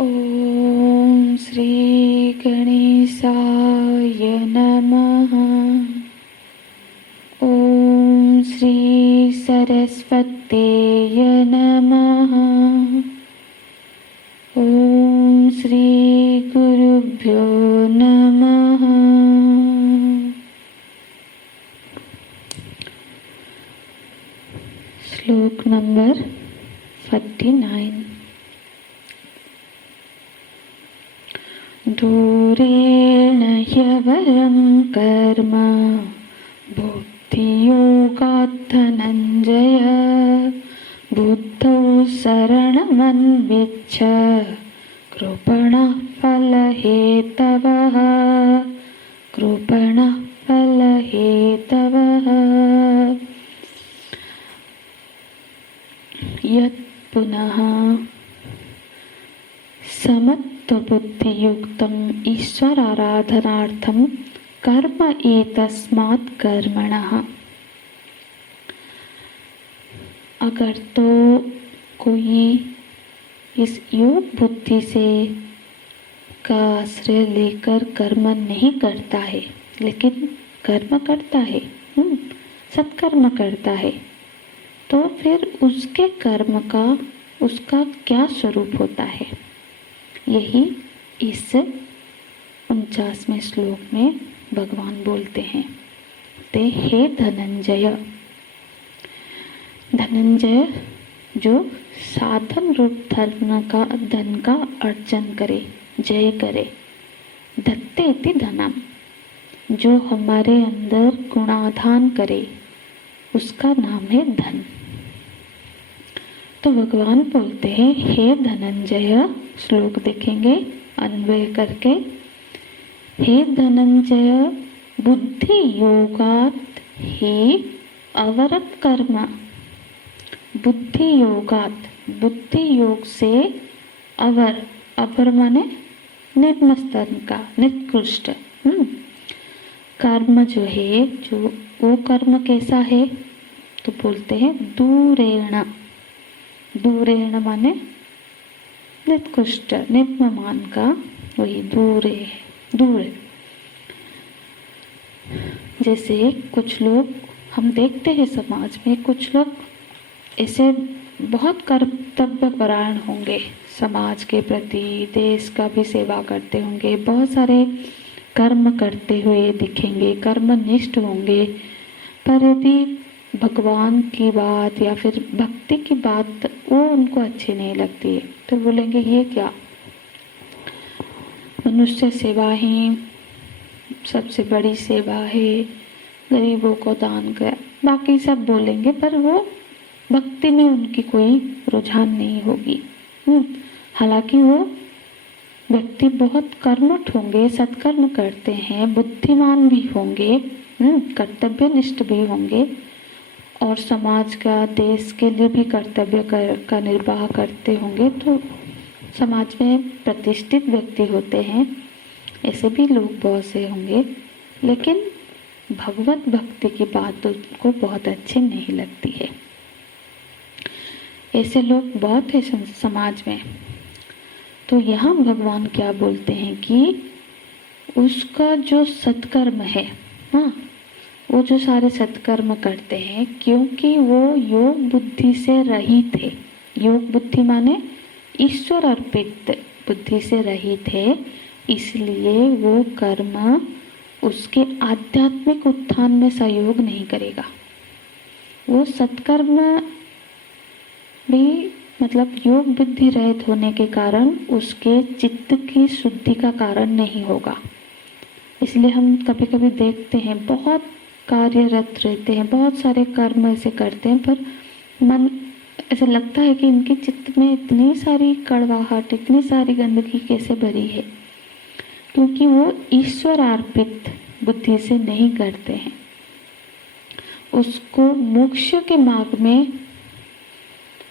ॐ श्री गणेशाय नमः। ॐ श्री सरस्वत्यै नमः। ॐ श्री गुरुभ्यो नमः। श्लोक नंबर 49। दूरेण ह्यवरं कर्म बुद्धियोगात् धनञ्जय। बुद्धौ शरणमन्विच्छ कृपणः फलहेतवः। कृपणः फलहेतवः। यत् पुनः समत्वबुद्धियुक्तम् ईश्वराराधनार्थं कर्म एतस्मात् कर्मणः। अगर तो कोई इस योग बुद्धि से का आश्रय लेकर कर्म नहीं करता है, लेकिन कर्म करता है, सत्कर्म करता है, तो फिर उसके कर्म का उसका क्या स्वरूप होता है, यही इस 49वें श्लोक में भगवान बोलते हैं। ते हे धनंजय, धनंजय जो साधन रूप धन का अर्जन करे, जय करे। धत्ते इति धनम, जो हमारे अंदर गुणाधान करे, उसका नाम है धन। तो भगवान बोलते हैं हे धनंजय, श्लोक देखेंगे अन्वय करके। हे धनंजय, बुद्धि योगात् ही अवरम कर्म। बुद्धि योगात्, बुद्धि योग से अवर, अवर माने निम्न स्तर का, निकृष्ट कर्म जो है, जो वो कर्म कैसा है, तो बोलते हैं दूरेण। दूरेण माने निकृष्ट, निम्नमान का, वही दूरे, दूर। जैसे कुछ लोग हम देखते हैं समाज में, कुछ लोग ऐसे बहुत कर्तव्यपरायण होंगे, समाज के प्रति, देश का भी सेवा करते होंगे, बहुत सारे कर्म करते हुए दिखेंगे, कर्मनिष्ठ होंगे, पर यदि भगवान की बात या फिर भक्ति की बात वो उनको अच्छी नहीं लगती है, तो बोलेंगे ये क्या, मनुष्य सेवा ही सबसे बड़ी सेवा है, गरीबों को दान कर, बाकी सब बोलेंगे, पर वो भक्ति में उनकी कोई रुझान नहीं होगी। हालांकि वो व्यक्ति बहुत कर्मठ होंगे, सत्कर्म करते हैं, बुद्धिमान भी होंगे, कर्तव्यनिष्ठ भी होंगे, और समाज का, देश के लिए भी कर्तव्य का निर्वाह करते होंगे, तो समाज में प्रतिष्ठित व्यक्ति होते हैं, ऐसे भी लोग बहुत से होंगे, लेकिन भगवत भक्ति की बात उनको बहुत अच्छी नहीं लगती है। ऐसे लोग बहुत है समाज में। तो यहाँ भगवान क्या बोलते हैं कि उसका जो सत्कर्म है, वो जो सारे सत्कर्म करते हैं, क्योंकि वो योग बुद्धि से रहित है। योग बुद्धि माने ईश्वर अर्पित बुद्धि से रहित है, इसलिए वो कर्म उसके आध्यात्मिक उत्थान में सहयोग नहीं करेगा। वो सत्कर्म भी मतलब योग बुद्धि रहित होने के कारण उसके चित्त की शुद्धि का कारण नहीं होगा। इसलिए हम कभी कभी देखते हैं बहुत कार्यरत रहते हैं, बहुत सारे कर्म ऐसे करते हैं, पर मन ऐसे लगता है कि इनके चित्त में इतनी सारी कड़वाहट, इतनी सारी गंदगी कैसे भरी है, क्योंकि वो ईश्वर अर्पित बुद्धि से नहीं करते हैं। उसको मोक्ष के मार्ग में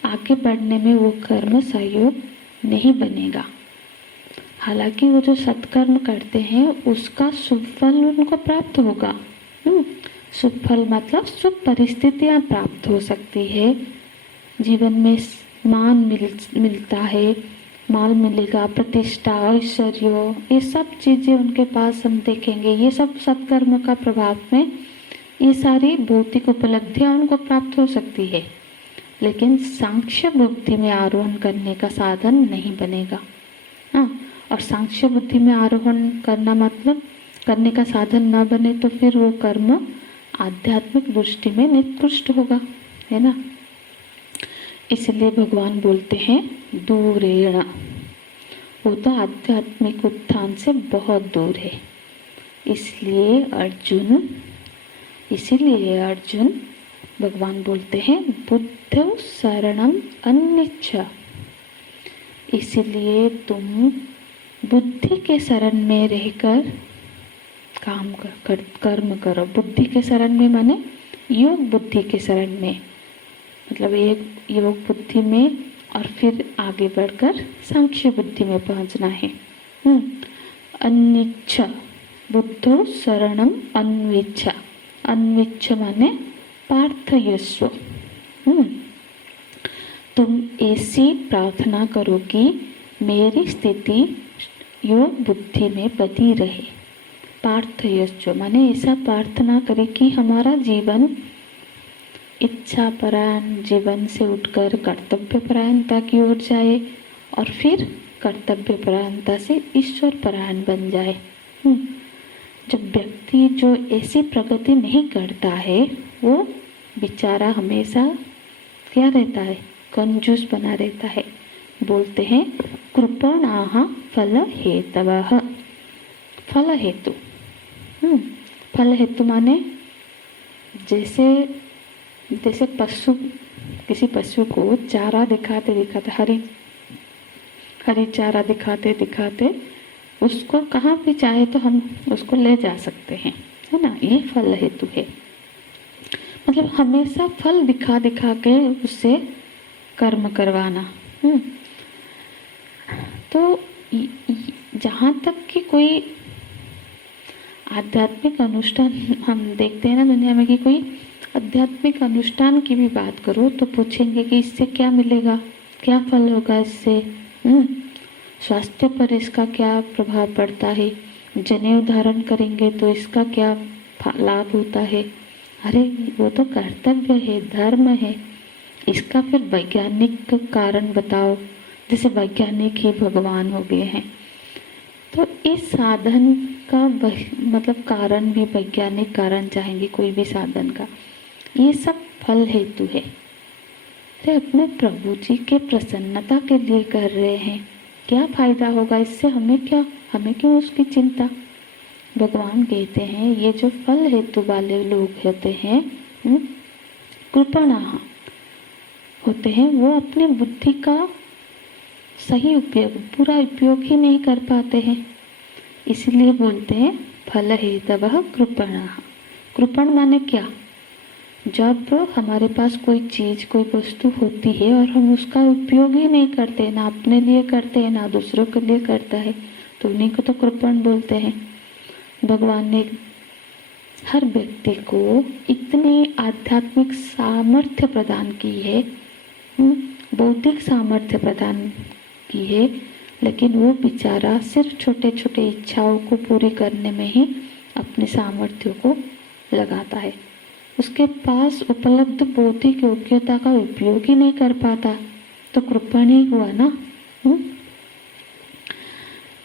आगे बढ़ने में वो कर्म सहयोग नहीं बनेगा। हालांकि वो जो सत्कर्म करते हैं उसका शुभ फल उनको प्राप्त होगा। शुभ फल मतलब शुभ परिस्थितियां प्राप्त हो सकती है, जीवन में मान मिलता है, माल मिलेगा, प्रतिष्ठा, ऐश्वर्य, ये सब चीज़ें उनके पास हम देखेंगे। ये सब सत्कर्म का प्रभाव में ये सारी भौतिक उपलब्धियां उनको प्राप्त हो सकती है, लेकिन सांख्य बुद्धि में आरोहण करने का साधन नहीं बनेगा। हाँ, और सांख्य बुद्धि में आरोहण करना मतलब करने का साधन न बने तो फिर वो कर्म आध्यात्मिक दृष्टि में निकृष्ट होगा, है ना। इसलिए भगवान बोलते हैं दूरेण, वो तो आध्यात्मिक उत्थान से बहुत दूर है। इसीलिए अर्जुन भगवान बोलते हैं बुद्धौ शरणम अन्यच्छ। इसलिए तुम बुद्धि के शरण में रहकर कर्म करो। बुद्धि के शरण में माने योग बुद्धि के शरण में, मतलब एक योग बुद्धि में और फिर आगे बढ़कर सांख्य बुद्धि में पहुंचना है। अन्विच्छ, बुद्धो शरणम अन्विच्छ। अन्विच्छ माने प्रार्थयस्व। तुम ऐसी प्रार्थना करो कि मेरी स्थिति योग बुद्धि में बनी रहे। प्रार्थयस्व माने ऐसा प्रार्थना करे कि हमारा जीवन इच्छा परायण जीवन से उठकर कर्तव्य परायणता की ओर जाए और फिर कर्तव्य परायणता से ईश्वर परायण बन जाए। जब व्यक्ति जो ऐसी प्रगति नहीं करता है वो बेचारा हमेशा क्या रहता है, कंजूस बना रहता है। बोलते हैं कृपणाः फल हेतवः। फल हेतु, फल हेतु माने जैसे पशु, किसी पशु को चारा दिखाते दिखाते हरी चारा दिखाते दिखाते उसको कहाँ भी चाहे तो हम उसको ले जा सकते हैं, है ना। ये फल हेतु है, मतलब हमेशा फल दिखा दिखा के उससे कर्म करवाना। तो जहाँ तक कि कोई आध्यात्मिक अनुष्ठान हम देखते हैं ना दुनिया में, कि कोई आध्यात्मिक अनुष्ठान की भी बात करो तो पूछेंगे कि इससे क्या मिलेगा, क्या फल होगा इससे, स्वास्थ्य पर इसका क्या प्रभाव पड़ता है, जनेऊ धारण करेंगे तो इसका क्या लाभ होता है। अरे वो तो कर्तव्य है, धर्म है, इसका फिर वैज्ञानिक कारण बताओ। जैसे वैज्ञानिक ही भगवान हो गए हैं, तो इस साधन का मतलब कारण भी वैज्ञानिक कारण चाहेंगे कोई भी साधन का। ये सब फल हेतु है। अरे अपने प्रभु जी के प्रसन्नता के लिए कर रहे हैं, क्या फायदा होगा इससे, हमें क्यों उसकी चिंता। भगवान कहते हैं ये जो फल हेतु वाले लोग होते हैं, कृपणाः होते हैं, वो अपनी बुद्धि का सही उपयोग, पूरा उपयोग ही नहीं कर पाते हैं। इसलिए बोलते हैं फल हेतवः कृपणाः। कृपण माने क्या, जब हमारे पास कोई चीज़ कोई वस्तु होती है और हम उसका उपयोग ही नहीं करते, ना अपने लिए करते हैं ना दूसरों के लिए करता है, तो उन्हीं को तो कृपण बोलते हैं। भगवान ने हर व्यक्ति को इतनी आध्यात्मिक सामर्थ्य प्रदान की है, बौद्धिक सामर्थ्य प्रदान की है, लेकिन वो बेचारा सिर्फ छोटे छोटे इच्छाओं को पूरी करने में ही अपने सामर्थ्य को लगाता है। उसके पास उपलब्ध बौद्धिक योग्यता का उपयोग ही नहीं कर पाता, तो कृपण ही हुआ ना।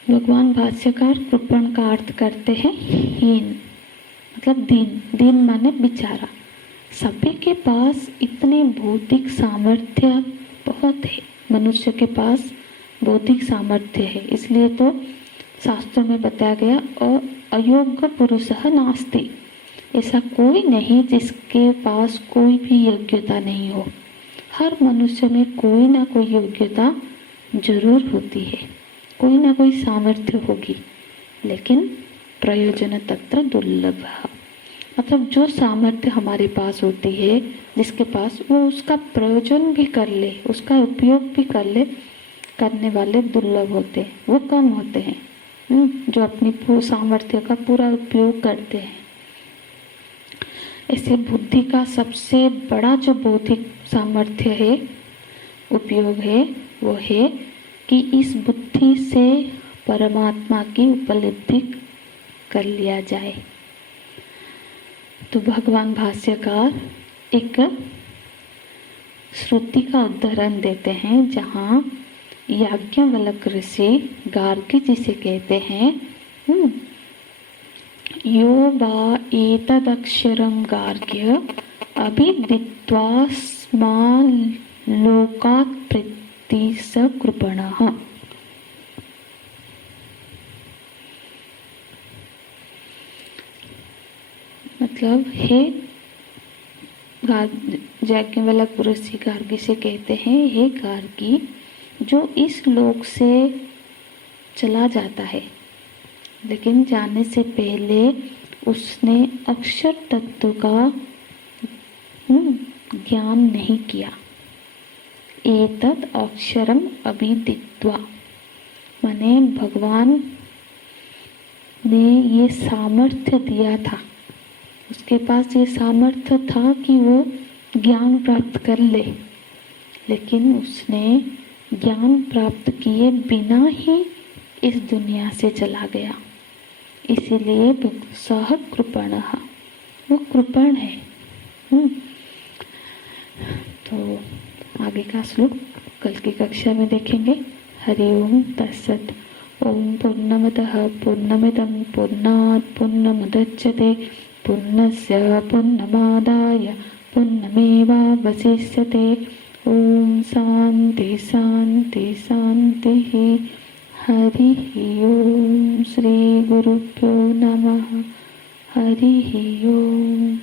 भगवान भाष्यकार कृपण का अर्थ करते हैं हीन, मतलब दीन। दीन माने बेचारा। सभी के पास इतने बौद्धिक सामर्थ्य बहुत है, मनुष्य के पास बौद्धिक सामर्थ्य है। इसलिए तो शास्त्रों में बताया गया अयोग्य पुरुषः नास्ति, ऐसा कोई नहीं जिसके पास कोई भी योग्यता नहीं हो। हर मनुष्य में कोई ना कोई योग्यता जरूर होती है, कोई ना कोई सामर्थ्य होगी, लेकिन प्रयोजन तत्र दुर्लभ। मतलब जो सामर्थ्य हमारे पास होती है, जिसके पास, वो उसका प्रयोजन भी कर ले, उसका उपयोग भी कर ले, करने वाले दुर्लभ होते हैं, वो कम होते हैं जो अपनी सामर्थ्य का पूरा उपयोग करते हैं। ऐसे बुद्धि का सबसे बड़ा जो बौद्धिक सामर्थ्य है, उपयोग है, वो है कि इस बुद्धि से परमात्मा की उपलब्धि कर लिया जाए। तो भगवान भाष्यकार एक श्रुति का उदाहरण देते हैं जहाँ याज्ञवल्क्य ऋषि गार्गी जी से कहते हैं यो वा एतदक्षरं गार्ग्य अभिदित्वा लोकात् प्रति स कृपणः। मतलब हे याज्ञवल्क्य ऋषि गार्गी से कहते हैं, हे गार्गी, जो इस लोक से चला जाता है लेकिन जाने से पहले उसने अक्षर तत्व का ज्ञान नहीं किया। एतत् अक्षरम अभिदित्वा, माने भगवान ने ये सामर्थ्य दिया था, उसके पास ये सामर्थ्य था कि वो ज्ञान प्राप्त कर ले, लेकिन उसने ज्ञान प्राप्त किए बिना ही इस दुनिया से चला गया। इसीलिए सह कृपणः, वो कृपण है। तो आगे का श्लोक कल की कक्षा में देखेंगे। हरि ओम तत्सत्। ओम पूर्णमतः पूर्णमिदं पूर्णात् पूर्णमुदच्यते पूर्णस्य पूर्णमादाय पूर्णमेवावशिष्यते। ओम शांति शांति शांति। हरि ओम। श्री गुरुभ्यो नमः। हरि ओम।